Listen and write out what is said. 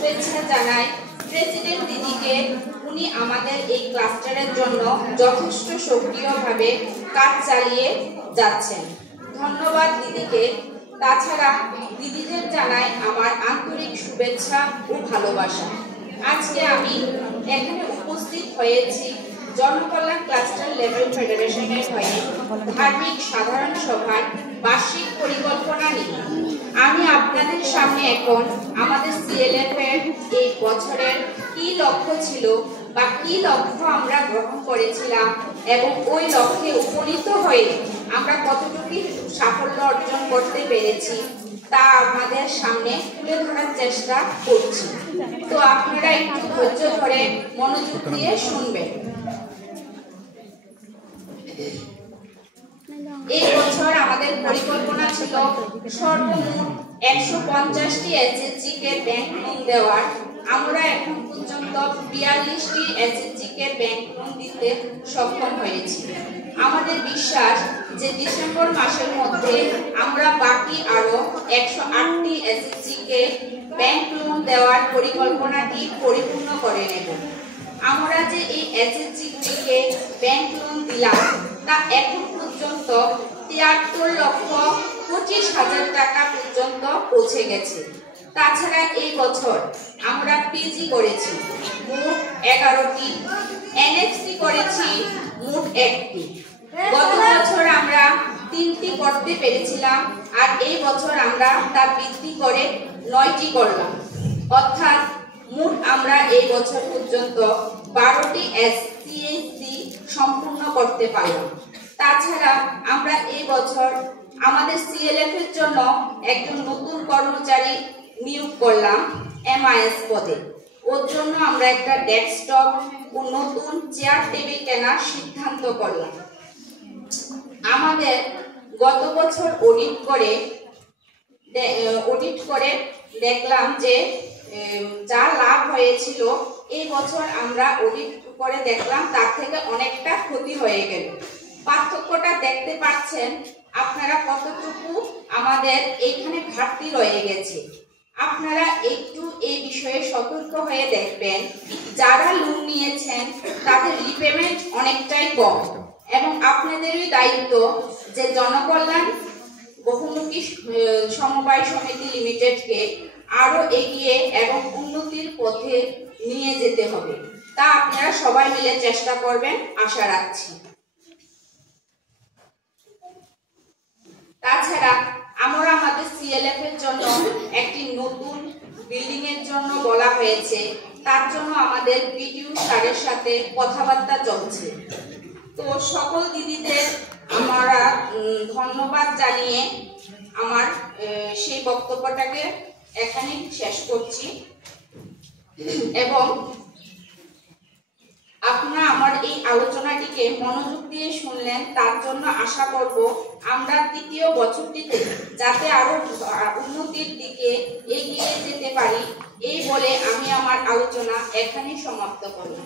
শুভেচ্ছা জানাই প্রেসিডেন্ট দিদিকে। উনি আমাদের এই ক্লাস্টারের জন্য যথেষ্ট সক্রিয়ভাবে কাজ চালিয়ে যাচ্ছেন। ধন্যবাদ দিদিকে। তাছাড়া দিদিদের জানাই আমার আন্তরিক শুভেচ্ছা ও ভালোবাসা। আজকে আমি এখানে উপস্থিত হয়েছি জনকল্যাণ ক্লাস্টার লেভেল ফেডারেশনের হয়ে ধার্মিক সাধারণ সভার বার্ষিক পরিকল্পনা নিয়ে। আমি আপনাদের সামনে এখন আমাদের সিএলএফ এর এই বছরের কি লক্ষ্য ছিল বা কি লক্ষ্য আমরা গ্রহণ করেছিলাম এবং ওই লক্ষ্যে উপনীত হয়ে আমরা কতটুকু সাফল্য অর্জন করতে পেরেছি তা আমাদের সামনে তুলে ধরার চেষ্টা করছি। তো আপনারা একটু ধৈর্য ধরে মনোযোগ দিয়ে শুনবেন। এই বছর আমাদের পরিকল্পনা ছিল সর্বমোট 150টি এসএসজি কে ব্যাংক লোন দেওয়ার। আমরা এখন পর্যন্ত 42টি এসএসজি কে ব্যাংক লোন দিতে সক্ষম হয়েছি। আমাদের বিশ্বাস যে ডিসেম্বর মাসের মধ্যে আমরা বাকি আরো 108টি এসএসজি কে ব্যাংক লোন দেওয়ার পরিকল্পনাটি পরিপূর্ণ করে নেব। আমরা যে এই এসএসজি গুলিকে ব্যাংক লোন দিলাম তা এখন পর্যন্ত 73,25,000 টাকা পর্যন্ত পৌঁছে গেছে। তাছাড়া এই বছর আমরা পিজি করেছি মোট 11টি, এনএফসি করেছি মোট 1টি। গত বছর আমরা 3টি করতে পেরেছিলাম আর এই বছর আমরা তা বৃদ্ধি করে 9টি করলাম। অর্থাৎ মোট আমরা এই বছর পর্যন্ত 12টি এসসিএসসি সম্পূর্ণ করতে পারলাম। তাছাড়া আমরা এই বছর আমাদের সিএলএফ এর জন্য একজন নতুন কর্মচারী নিয়োগ করলাম এমআইএস পদে। ওর জন্য আমরা একটা ডেস্কটপ ও নতুন চেয়ার টেবিল কেনার সিদ্ধান্ত করলাম। আমাদের গত বছর অডিট করে দেখলাম যে যা লাভ হয়েছিল এই বছর আমরা অডিট করে দেখলাম তার থেকে অনেকটা ক্ষতি হয়ে গেল। পার্থক্যটা দেখতে পাচ্ছেন আপনারা কতটুকু আমাদের এইখানে ঘাটতি রয়ে গেছে। আপনারা একটু এই বিষয়ে সতর্ক হয়ে দেখবেন। যারা লোন নিয়েছেন তাদের রিপেমেন্ট অনেকটাই কম এবং আপনাদেরই দায়িত্ব যে জনকল্যাণ বহুমুখী সমবায় সমিতি লিমিটেডকে আরো এগিয়ে এবং উন্নতির পথে নিয়ে যেতে হবে। তা আপনারা সবাই মিলে চেষ্টা করবেন আশা রাখছি। তাছাড়া আমরা আমাদের সিএলএফ এর জন্য একটি নতুন বিল্ডিং এর জন্য বলা হয়েছে। তার জন্য আমাদের পিডিও স্যারের সাথে কথাবার্তা চলছে। তো সকল দিদিদের আমরা ধন্যবাদ জানিয়ে আমার সেই বক্তব্যটাকে এখানে শেষ করছি এবং আপনারা আমার এই আলোচনাটিকে মনোযোগ দিয়ে শুনলেন। তার জন্য আশা করব আমরা তৃতীয় বছরটিতে যাতে আরো উন্নতির দিকে এগিয়ে যেতে পারি। এই বলে আমি আমার আলোচনা এখানেই সমাপ্ত করলাম।